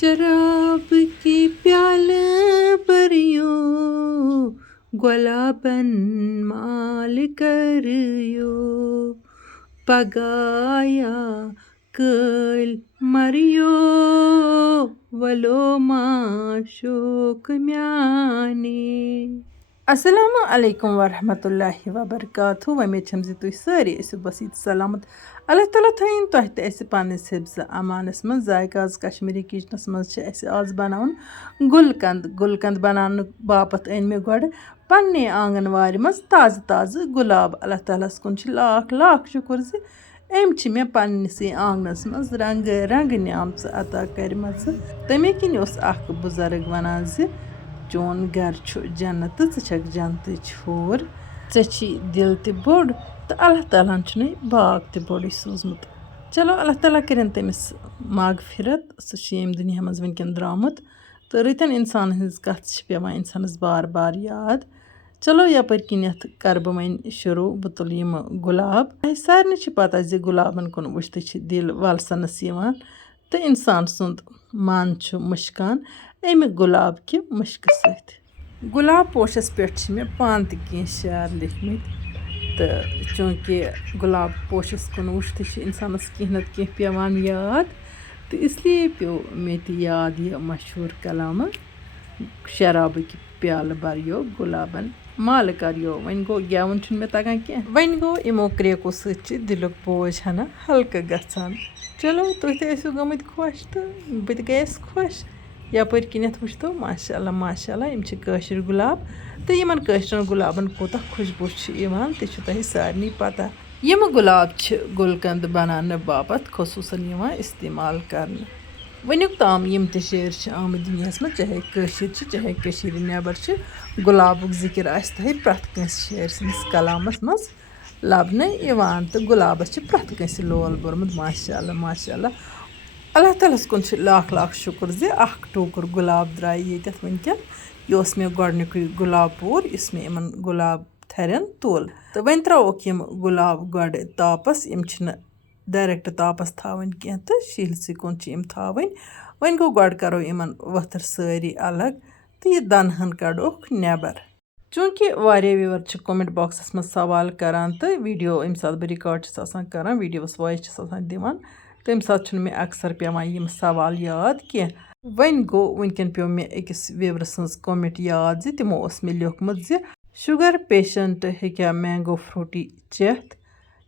शराब के प्याले भरियो गुलाबन माल करियो पगाया कल मरियो वलो माशोक म्याने। अस्सलामु अलैकुम वरहमतुल्लाहि वबरकातुहू। उम्मीद छम ज तुम सारी ऐसो बसीत सलामत। अल्लाह ताला थैन तोह ते ऐसे पानिस हिफ्ज़ अमानस मज। जायका आज कश्मीरी किचनस मज ऐसे आज बनाउन गुलकंद बनाने बापत अन मे गोड़ पन्ने आंगनवाड़ी मज ताज़ ताज़ गुलाब। अल्लाह तालास कुन लाख लाख शुक्र ज एम मे पन्नसे आंगनस मज रंग रंग न्यामच अता करमच। तमे किन ओस अख बुजुर्ग वनान ज चोन घर छु जन्नत छक जन्नत हूर ची दिल ते बोड़ तो अल्लाह ताला बाग ते बोड़ सूजमुत। चलो अल्लाह ताला करन तमिस मागफिरत सह यम दुनिया मज वनकन द्रामुत तो रतन इंसान हज कथ पेवान इंसानस बार बार याद। चलो यपर किनत कर बह वन शुरू बह तुल यम गुलाब। सारे पता ज गुलाबन कुन वुचत दिल वलसनस तो इंसान सुंद मन मुश्कान अमि गुलाब कि मुश्क सत। गुलाब पोशस पे मे पान तह शार लिखमत तो चूँकि गुलाब पोशस कुन वुचत इंसानस कह नत कह पेवान याद तो इसलिए पे मे याद यह मशहूर कलाम शराब के प्याल भरियो गुलाबन माल करियो। वन गो गेवन मे तगान कह वन गो इमो क्रेको सत दिलुक बोझ हना हल्का गसान। चलो तुह तु गमत खुश तो बह गयस खुश। यपर किनत वुचतो माशाअल्लाह माशाअल्लाह यम कशिर गुलाब तो यमन कशिरन गुलाबन कोता खुशबू तह तुह सारे पता। यम गुलाब गुलकंद बनाने बापत खसूसन इस्तेमाल करने। वनुक ताम यम शेर आमद दुनिया में चाहे कशिर चाहे कशीर नेबर गुलाबुक जिक्र आस तह प्रथ कंस शेर सस कलामस मज लबने तो गुलाबस प्रथ कंस लोल बोरमुत माशाअल्लाह माशाअल्लाह। अल्लाह तालस कुन लाख लाख शुक्र ज अख टोकर गुलाब द्राय ये वनकन यह मे गोडनिक गुलाब पूर इस मे इन गुलाब थरन तुल तो वन त्रोक यम गुलाब गोड तापस यम डायरेक्ट तापस थावन कह तो शीलस कुन यम थावन। वन गो गोड करो इन वथर सारी अलग तो यह दनहन कड़ोक नेबर। चूँकि वारिया व्यूवर कमेंट बॉक्सस में सवाल करान तो वीडियो यम सात बह रिकॉर्ड करान वीडियोस वॉइस दिवान तम सात मे अक्सर पेवान यम सवाल याद कह। वन गो वनकन पे मे अकिस व्यूवर सज कमेंट याद ज तिमो मे लिखमुत ज शुगर पेशेंट हेक्या मैंगो फ्रूटी चेथ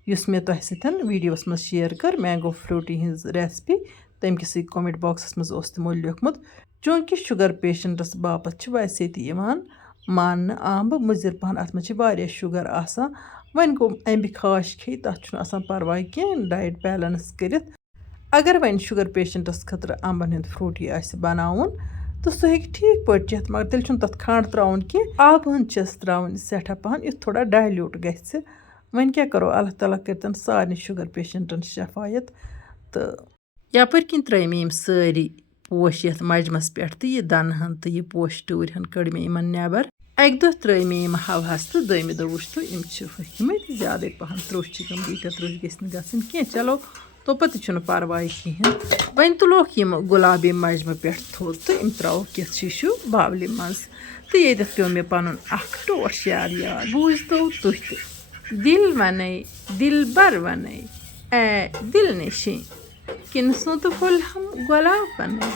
युस मे तह सतन वीडियोस में शेयर कर मैंगो फ्रूटी हिज रेसिपी तम किस कमेंट बॉक्सस में तिमो लिखमुत। चूँकि शुगर पेशेंटस बापत वैसे तयवान मान आंब मुजिर पहन अत मे वारिया शुगर आसान। वन गो अम्बि खाश खे तथा परवाह कह डाइट बैलेंस कर। अगर वन शुगर पेशेंटस खतर अम्बन हंद फ्रूटी बनाउन तो सह हेक ठीक पे चेथ मगर तेल तथ खंड त्राउन कह आब हंस त्राउन सठा पहन युथ थोड़ा डायल्यूट गि। वन क्या करो अल्लाह ताला करतन सारे शुगर पेशेंटन शफायत तो यपर किन त्र मे सारी पोश ये मजमस पे तो यह दनहन तो यह पोश टूरहन कड़ मे इन नेबर। अक दह त्र मे हवस तो दमि दह वुच तो यम फहमत ज्यादा पहन त्रुश गीत त्रुश गि कह। चलो तो पत परवाह कहें वन तुलोक यम गुलाब मजम पे थोद तो यम त्रोक कि शीशु बावल मज तो ये पे मे पन टोट शार याद बूझ तो तुह दिल वने दिल बर वने ए दिल नशी किन सुत फुल हम गुलाब बने।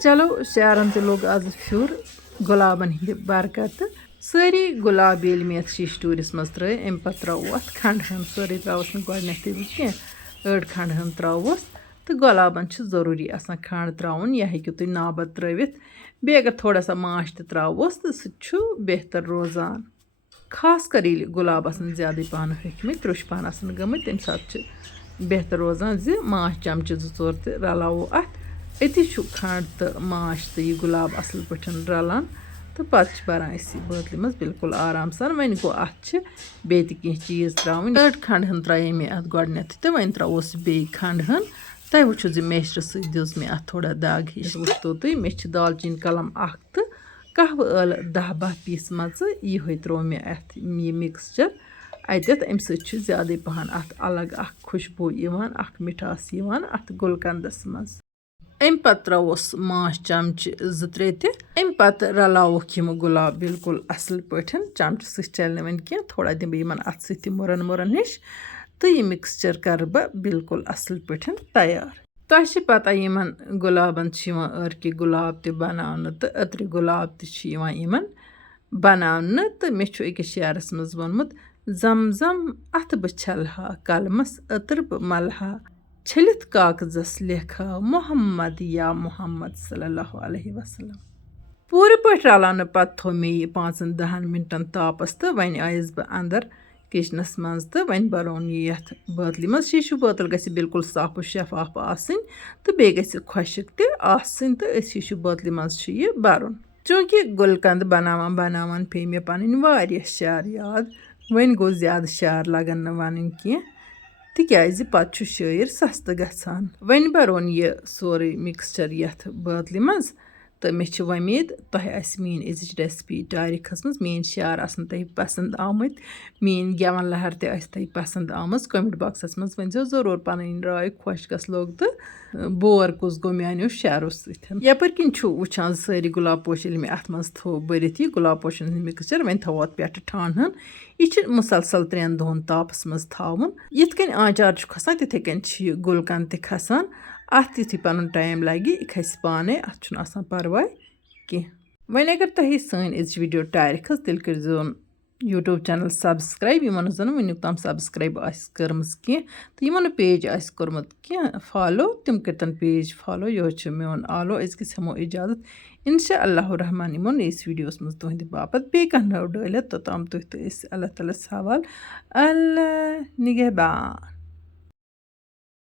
चलो शारन तो लोग आज फिर गुलाबन हिंद बरकत सारी गुलाब ये मे शीश टूरिस मज त्र अम पे त्रो खंड हन सारे त्रोस गोडनथ कह अड़ खंड हन त्रोस तो गुलाबन जरूरी आसान खंड त्राउन या हेकु तुम नाबत त्रित बे अगर थोड़ा सा माश त्रोस तो सह बेहतर रोजान। खास कर ये गुलाब ज्यादा पहन हकमत त्रुश पहन गमत तम सात बेहतर रोजान ज माश चमच जोर तो रलावो अत अति खंड तो माश तो यह गुलाब असल पे रलान तो पत बरान बोतल मज बिल्कुल आराम सान। वन गो अत बे कह चीज़ त्रावन अड़ खंड हन त्राये मे अत गोडनथ तो वन त्रोस बे खंड हन तह वो मेशर सज मे अत थोड़ा दाग हिश वो तुम मे दालचीन कलम अख तो कहव यल 10-12 पीस मज ये त्रो मे अत यह मिक्सचर अत अम ज्यादा पहन अत अलग खुशबू अख मिठास अत गुलकंदस मज। अमि पत्तु त्रोवुस मांछ चमच 2-3 ते अमि पत्तु रलावुक यम गुलाब बिल्कुल असल पठन चमच सह चल वन कह थोड़ा दिम यमन अथ सह मुरन मुरन हिश तो यह मिक्सचर कर बह बिल्कुल असल पठन तैयार। तह पता यमन गुलाबन अर्की गुलाब ते बनाने तो अतरी गुलाब ते बनाने तो मे अकिस शेयरस मज वोनमुत जमजम अत बह छलहा कलमस अतर बह मलहा छलित कागजस लिखा मोहम्मद या मोहम्मद सल्लल्लाहु अलैहि वसल्लम। पूरे पट रलान पत थो मे 5-10 मिनटन तापस तो वन आयस बह अंदर किचनस मज तो वन बरोन यथ बोतल मज शीशु बोतल गि बिल्कुल साफ शफाफ आसिन तो बे गि खुशक ते आसिन तो शीशु बोतल मज यह बरुन। चूंकि गुलकंद बनावान बनावान पे मे पन वारिया शार याद वन गो ज्यादा शार लगन न वन कह तिक्याज पत शायर सस्त गसान। वन बरोन यह सोरे मिक्सचर यथ बोतल मज तो मे वमीद तह मीन अजिच रेसिपी डायरी खसमज मेन शार आसन तह पसंद आमत मेन गेवन लहर तह पसंद आमज कमेंट बॉक्सस मज वनो जरूर पन राय खुश गस लोग तो बोर कुस गो मानो शारो सत यपर किन वुचान सारी गुलाब पोश मे अत मज थो भरित यह गुलाब पोशन मिक्सचर वन थो अत पे ठान यह मुसलसल 3 दोहन तापस मज थावन यिथ कन आचार खसान तिथे कन गुलकंद ते खसान अत युथी पन टाइम लगे यह खस पाने अत परवाह कह। वन अगर तुह सन वीडियो टायर खस तेल कर यूट्यूब चैनल सब्सक्राइब यमन जन वनुक ताम सब्सक्राइब कर्मज कह तो यमन पेज कोर्मुत कह फॉलो तिम करतन पेज फॉलो यह मोन आलो अजकिस हमो इजाजत इंशाअल्लाह रहमान यमन इस वीडियोस मज तुहद बापत बे कह नव डलित तोताम तुह तो अल्लाह ताला हवाल अल्लाह निगहबान।